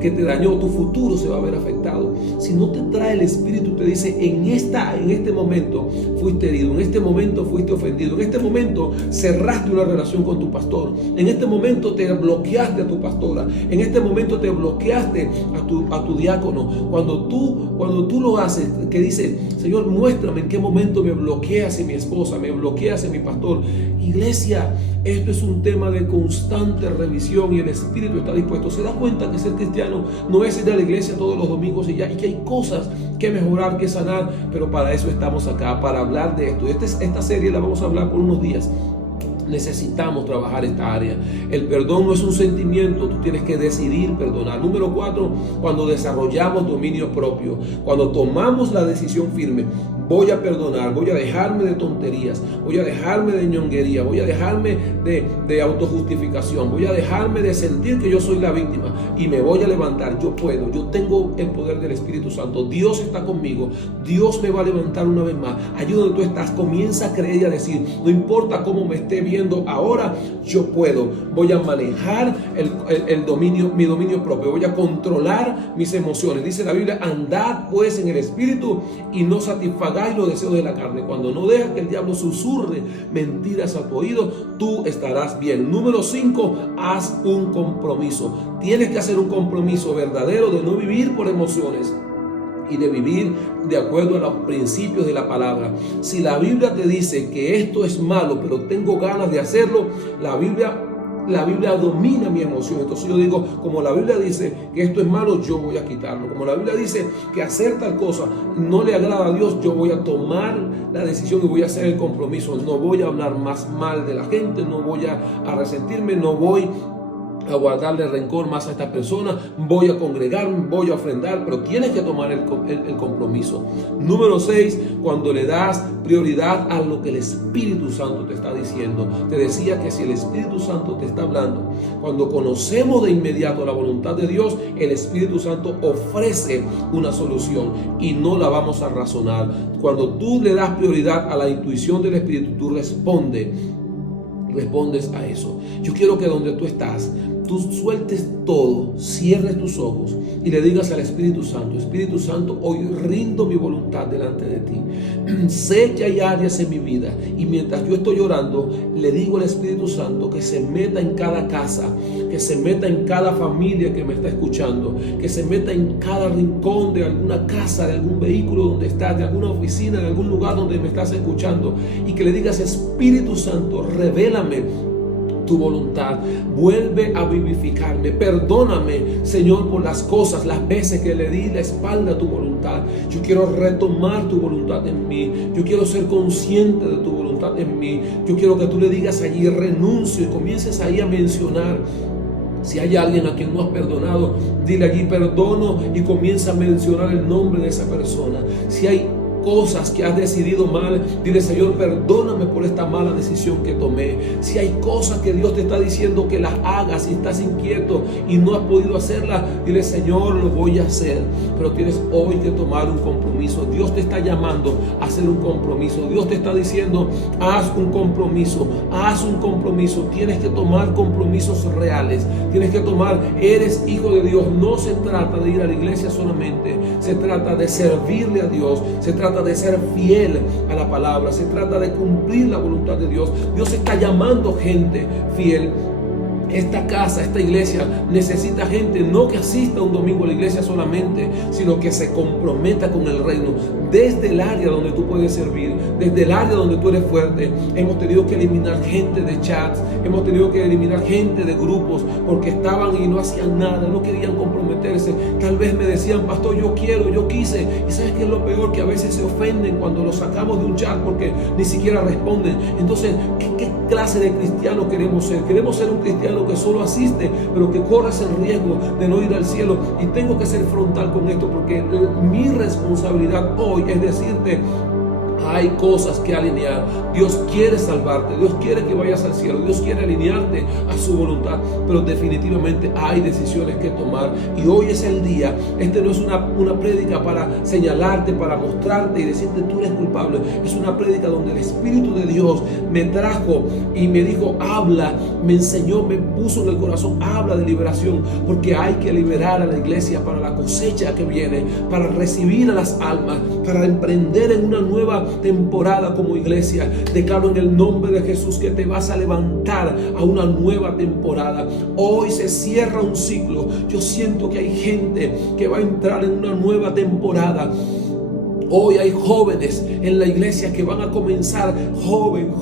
que te dañó, tu futuro se va a ver afectado. Si no te trae el Espíritu, te dice, en este momento fuiste herido, en este momento fuiste ofendido, en este momento cerraste una relación con tu pastor, en este momento te bloqueaste a tu pastora, en este momento te bloqueaste a tu diácono. Cuando tú lo haces, que dices, Señor, muéstrame en qué momento me bloqueé hacia mi esposa, me bloqueé hacia mi pastor. Iglesia, esto es un tema de constante revisión y el Espíritu está dispuesto. Se da cuenta que ser cristiano no es ir a la iglesia todos los domingos y que hay cosas que mejorar, que sanar, pero para eso estamos acá, para hablar de esto. Esta serie la vamos a hablar por unos días. Necesitamos trabajar esta área. El perdón no es un sentimiento, tú tienes que decidir perdonar. Número 4, cuando desarrollamos dominio propio, cuando tomamos la decisión firme, voy a perdonar, voy a dejarme de tonterías, voy a dejarme de ñonguería, voy a dejarme de autojustificación, voy a dejarme de sentir que yo soy la víctima y me voy a levantar. Yo puedo, yo tengo el poder del Espíritu Santo, Dios está conmigo, Dios me va a levantar una vez más. Allí donde tú estás, comienza a creer y a decir, no importa cómo me esté viendo ahora, yo puedo, voy a manejar mi dominio propio, voy a controlar mis emociones. Dice la Biblia, andad pues en el Espíritu y no satisfagáis los deseos de la carne. Cuando no dejas que el diablo susurre mentiras a tu oído, tú estarás bien. Número 5, haz un compromiso. Tienes que hacer un compromiso verdadero de no vivir por emociones y de vivir de acuerdo a los principios de la palabra. Si la Biblia te dice que esto es malo, pero tengo ganas de hacerlo, la Biblia domina mi emoción. Entonces yo digo, como la Biblia dice que esto es malo, yo voy a quitarlo. Como la Biblia dice que hacer tal cosa no le agrada a Dios, yo voy a tomar la decisión y voy a hacer el compromiso. No voy a hablar más mal de la gente, no voy a resentirme, no voy a guardarle rencor más a esta persona, voy a congregarme, voy a ofrendar, pero tienes que tomar el compromiso. Número 6, cuando le das prioridad a lo que el Espíritu Santo te está diciendo. Te decía que si el Espíritu Santo te está hablando, cuando conocemos de inmediato la voluntad de Dios, el Espíritu Santo ofrece una solución y no la vamos a razonar. Cuando tú le das prioridad a la intuición del Espíritu, tú respondes a eso. Yo quiero que donde tú estás tú sueltes todo, cierres tus ojos y le digas al Espíritu Santo, hoy rindo mi voluntad delante de ti. Sé que hay áreas en mi vida y mientras yo estoy orando, le digo al Espíritu Santo que se meta en cada casa, que se meta en cada familia que me está escuchando, que se meta en cada rincón de alguna casa, de algún vehículo donde estás, de alguna oficina, de algún lugar donde me estás escuchando, y que le digas: Espíritu Santo, revélame tu voluntad, vuelve a vivificarme, perdóname, Señor, por las cosas, las veces que le di la espalda a tu voluntad. Yo quiero retomar tu voluntad en mí, yo quiero ser consciente de tu voluntad en mí. Yo quiero que tú le digas allí: renuncio, y comiences ahí a mencionar. Si hay alguien a quien no has perdonado, dile allí: perdono, y comienza a mencionar el nombre de esa persona. Si hay cosas que has decidido mal, dile: Señor, perdóname por esta mala decisión que tomé. Si hay cosas que Dios te está diciendo que las hagas y estás inquieto y no has podido hacerlas, dile: Señor, lo voy a hacer. Pero tienes hoy que tomar un compromiso. Dios te está llamando a hacer un compromiso. Dios te está diciendo: haz un compromiso, haz un compromiso. Tienes que tomar compromisos reales. Tienes que tomar, eres hijo de Dios. No se trata de ir a la iglesia solamente, se trata de servirle a Dios, se trata de ser fiel a la palabra, se trata de cumplir la voluntad de Dios. Dios está llamando gente fiel. Esta casa, esta iglesia necesita gente no que asista un domingo a la iglesia solamente, sino que se comprometa con el reino desde el área donde tú puedes servir, desde el área donde tú eres fuerte. Hemos tenido que eliminar gente de chats, hemos tenido que eliminar gente de grupos porque estaban y no hacían nada, no querían comprometerse. Tal vez me decían: pastor, yo quiero, yo quise. Y ¿sabes qué es lo peor? Que a veces se ofenden cuando los sacamos de un chat porque ni siquiera responden. Entonces, ¿qué clase de cristiano queremos ser? Queremos ser un cristiano que solo asiste, pero que corres el riesgo de no ir al cielo. Y tengo que ser frontal con esto, porque mi responsabilidad hoy es decirte: hay cosas que alinear. Dios quiere salvarte, Dios quiere que vayas al cielo, Dios quiere alinearte a su voluntad, pero definitivamente hay decisiones que tomar. Y hoy es el día. Este no es una prédica para señalarte, para mostrarte y decirte: tú eres culpable. Es una prédica donde el Espíritu de Dios me trajo y me dijo: habla, me enseñó, me puso en el corazón: habla de liberación, porque hay que liberar a la iglesia para la cosecha que viene, para recibir a las almas, para emprender en una nueva temporada como iglesia. Declaro en el nombre de Jesús que te vas a levantar a una nueva temporada. Hoy se cierra un ciclo. Yo siento que hay gente que va a entrar en una nueva temporada. Hoy hay jóvenes en la iglesia que van a comenzar. Joven,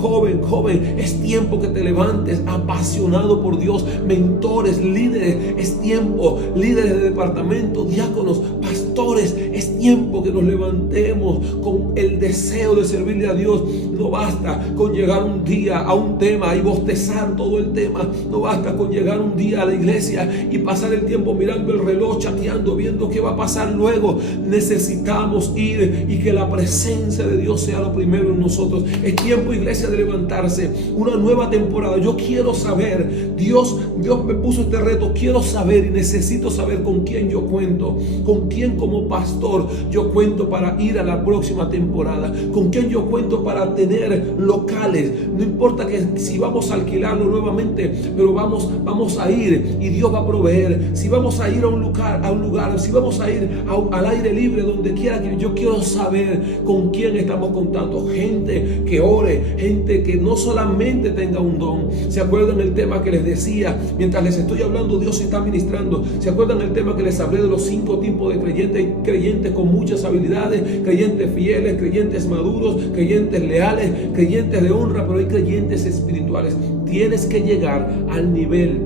es tiempo que te levantes apasionado por Dios. Mentores, líderes, es tiempo. Líderes de departamento, diáconos, pastores, es tiempo que nos levantemos con el deseo de servirle a Dios. No basta con llegar un día a un tema y bostezar todo el tema. No basta con llegar un día a la iglesia y pasar el tiempo mirando el reloj, chateando, viendo qué va a pasar luego. Necesitamos ir y que la presencia de Dios sea lo primero en nosotros. Es tiempo, iglesia, de levantarse. Una nueva temporada. Yo quiero saber, Dios me puso este reto. Quiero saber y necesito saber con quién yo cuento, con quién como pastor yo cuento para ir a la próxima temporada, con quién yo cuento para tener locales. No importa que si vamos a alquilarlo nuevamente, pero vamos a ir y Dios va a proveer. Si vamos a ir a un lugar, si vamos a ir al aire libre, donde quiera, que yo quiero saber con quién estamos contando. Gente que ore, gente que no solamente tenga un don. ¿Se acuerdan el tema que les decía? Mientras les estoy hablando, Dios está ministrando. ¿Se acuerdan el tema que les hablé de los 5 tipos de creyentes? Creyentes con muchas habilidades, creyentes fieles, creyentes maduros, creyentes leales, creyentes de honra, pero hay creyentes espirituales. Tienes que llegar al nivel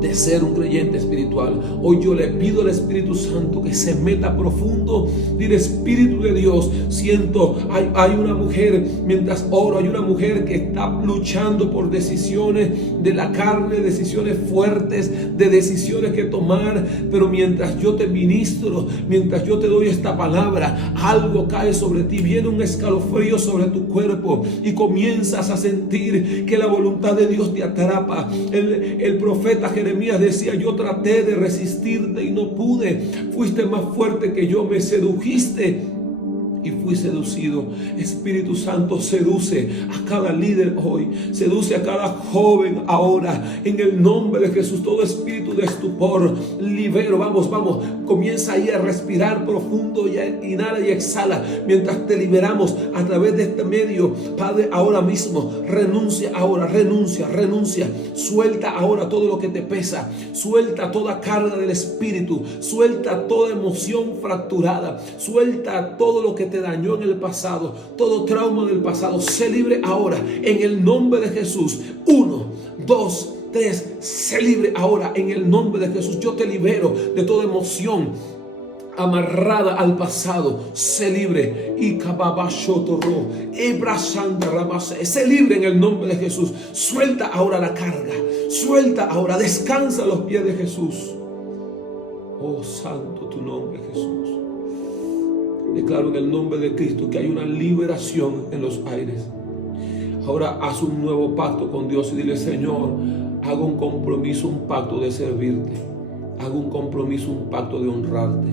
de ser un creyente espiritual. Hoy yo le pido al Espíritu Santo que se meta profundo. Dile: Espíritu de Dios, siento, hay una mujer, mientras oro, hay una mujer que está luchando por decisiones de la carne, decisiones fuertes, de decisiones que tomar, pero mientras yo te ministro, mientras yo te doy esta palabra, algo cae sobre ti, viene un escalofrío sobre tu cuerpo y comienzas a sentir que la voluntad de Dios te atrapa. El profeta Jeremías decía: yo traté de resistirte y no pude, fuiste más fuerte que yo, me sedujiste y fui seducido. Espíritu Santo, seduce a cada líder hoy, seduce a cada joven ahora, en el nombre de Jesús. Todo espíritu de estupor, libero. Vamos, comienza ahí a respirar profundo, y inhala y exhala, mientras te liberamos a través de este medio. Padre, ahora mismo, renuncia, suelta ahora todo lo que te pesa, suelta toda carga del espíritu, suelta toda emoción fracturada, suelta todo lo que te dañó en el pasado, todo trauma del pasado. Sé libre ahora en el nombre de Jesús. 1, 2, 3, sé libre ahora en el nombre de Jesús. Yo te libero de toda emoción amarrada al pasado. Sé libre. Sé libre en el nombre de Jesús. Suelta ahora la carga, suelta ahora, descansa a los pies de Jesús. Oh, santo tu nombre, Jesús. Declaro en el nombre de Cristo que hay una liberación en los aires. Ahora haz un nuevo pacto con Dios y dile: Señor, hago un compromiso, un pacto de servirte. Hago un compromiso, un pacto de honrarte.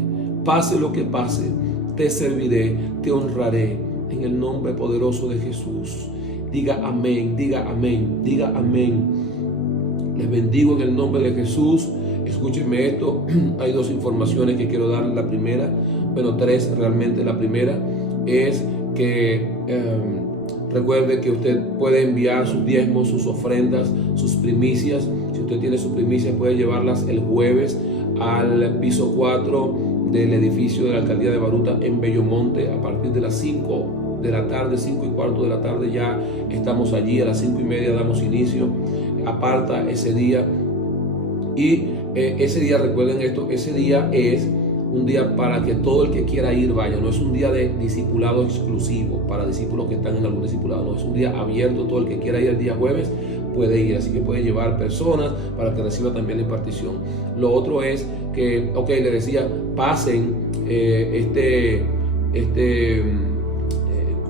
Pase lo que pase, te serviré, te honraré en el nombre poderoso de Jesús. Diga amén, diga amén, diga amén. Les bendigo en el nombre de Jesús. Escúchenme esto. Hay 2 informaciones que quiero dar. La primera, 3 realmente. La primera es que recuerde que usted puede enviar sus diezmos, sus ofrendas, sus primicias. Si usted tiene sus primicias, puede llevarlas el jueves al piso 4 del edificio de la Alcaldía de Baruta en Bellomonte. A partir de las 5 de la tarde, 5:15 de la tarde, ya estamos allí. A las 5:30 damos inicio. Aparta ese día. Y ese día, recuerden esto, ese día es un día para que todo el que quiera ir vaya. No es un día de discipulado exclusivo para discípulos que están en algún discipulado. No, es un día abierto. Todo el que quiera ir el día jueves puede ir. Así que puede llevar personas para que reciba también la impartición. Lo otro es que, le decía, pasen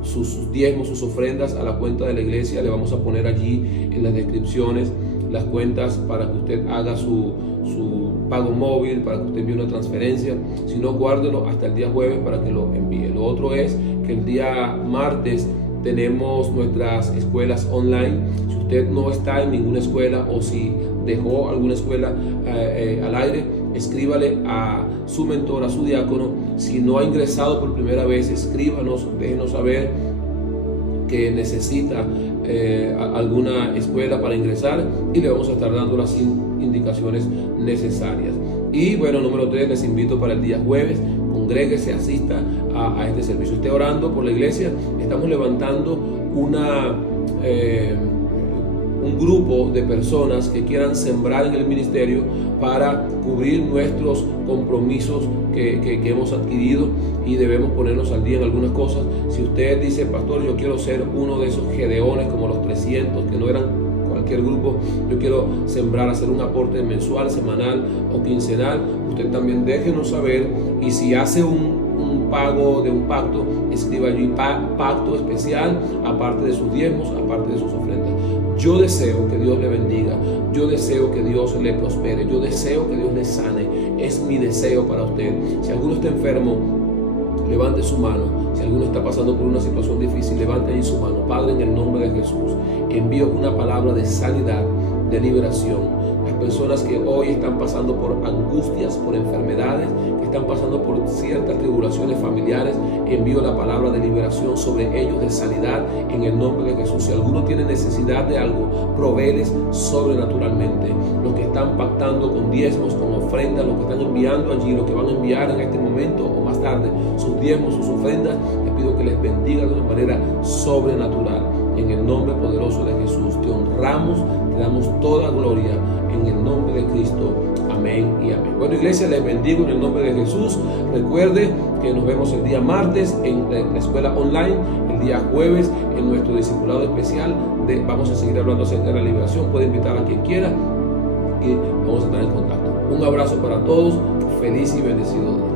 sus diezmos, sus ofrendas a la cuenta de la iglesia. Le vamos a poner allí en las descripciones las cuentas para que usted haga su pago móvil, para que usted envíe una transferencia. Si no, guárdelo hasta el día jueves para que lo envíe. Lo otro es que el día martes tenemos nuestras escuelas online. Si usted no está en ninguna escuela, o si dejó alguna escuela al aire, escríbale a su mentor, a su diácono. Si no ha ingresado por primera vez, escríbanos, déjenos saber que necesita alguna escuela para ingresar, y le vamos a estar dando las indicaciones necesarias. Y bueno, número 3, les invito para el día jueves. Congréguese, asista a este servicio. Esté orando por la iglesia. Estamos levantando un grupo de personas que quieran sembrar en el ministerio para cubrir nuestros compromisos que hemos adquirido, y debemos ponernos al día en algunas cosas. Si usted dice: pastor, yo quiero ser uno de esos gedeones como los 300, que no eran cualquier grupo, yo quiero sembrar, hacer un aporte mensual, semanal o quincenal, usted también déjenos saber. Y si hace un pago de un pacto, escriba allí pacto especial, aparte de sus diezmos, aparte de sus ofrendas. Yo deseo que Dios le bendiga, yo deseo que Dios le prospere, yo deseo que Dios le sane. Es mi deseo para usted. Si alguno está enfermo, levante su mano. Si alguno está pasando por una situación difícil, levante ahí su mano. Padre, en el nombre de Jesús, envío una palabra de sanidad, de liberación. Las personas que hoy están pasando por angustias, por enfermedades, que están pasando por ciertas tribulaciones familiares, envío la palabra de liberación sobre ellos, de sanidad, en el nombre de Jesús. Si alguno tiene necesidad de algo, provéeles sobrenaturalmente. Los que están pactando con diezmos, con ofrendas, los que están enviando allí, los que van a enviar en este momento o más tarde sus diezmos, sus ofrendas, les pido que les bendiga de una manera sobrenatural. En el nombre poderoso de Jesús, te honramos, te damos toda gloria en el nombre de Cristo. Amén y amén. Bueno, iglesia, les bendigo en el nombre de Jesús. Recuerde que nos vemos el día martes en la escuela online, el día jueves en nuestro discipulado especial. Vamos a seguir hablando acerca de la liberación. Puede invitar a quien quiera y vamos a estar en contacto. Un abrazo para todos. Feliz y bendecido día.